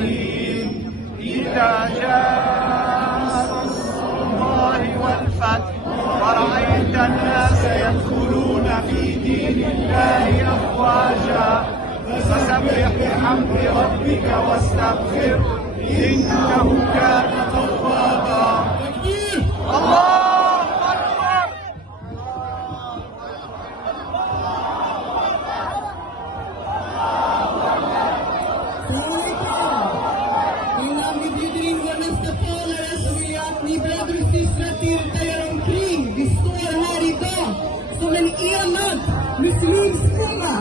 العالمين. إذا جاء نصر الله والفتح ورأيت الناس يدخلون في دين الله أفواجا فسبح بحمد ربك واستغفره إنه كان توابا. الله أكبر. Innan vi bjuder in vår nästa talare så vill jag att ni bröder och systrar tittar er omkring. Vi står här idag som en enad muslimsk umma.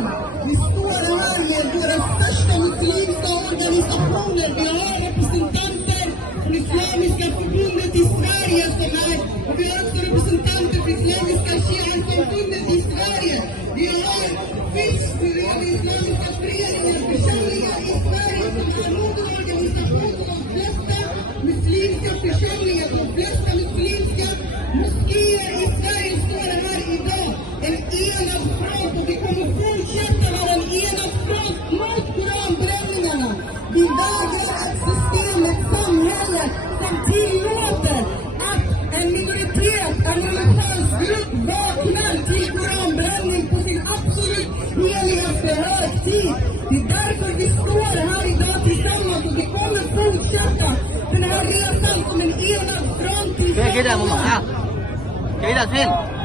Vi står här med våra största muslimska organisationer. Vi har representanter från Islamiska förbundet i Sverige som är, och vi har också representanter för Islamiska Shia-samfundet i Sverige. Vi har Islamiska föreningar, församlingar i Sverige som är motororganisation för de flesta muslimska församlingar, de flesta muslimska moskéer i Sverige står här idag. En enad front, och vi kommer fortsätta vara en enad front mot koranbränningarna. Vi vägrar ett system, ett samhälle som tillåter att en minoritet, en religiös grupp vaknar till koranbränning på sin absolut heligaste högtid. Det är därför vi står här idag tillsammans, och vi kommer fortsätta den här resan som en enad front. كده كده يا ماما. كده فين؟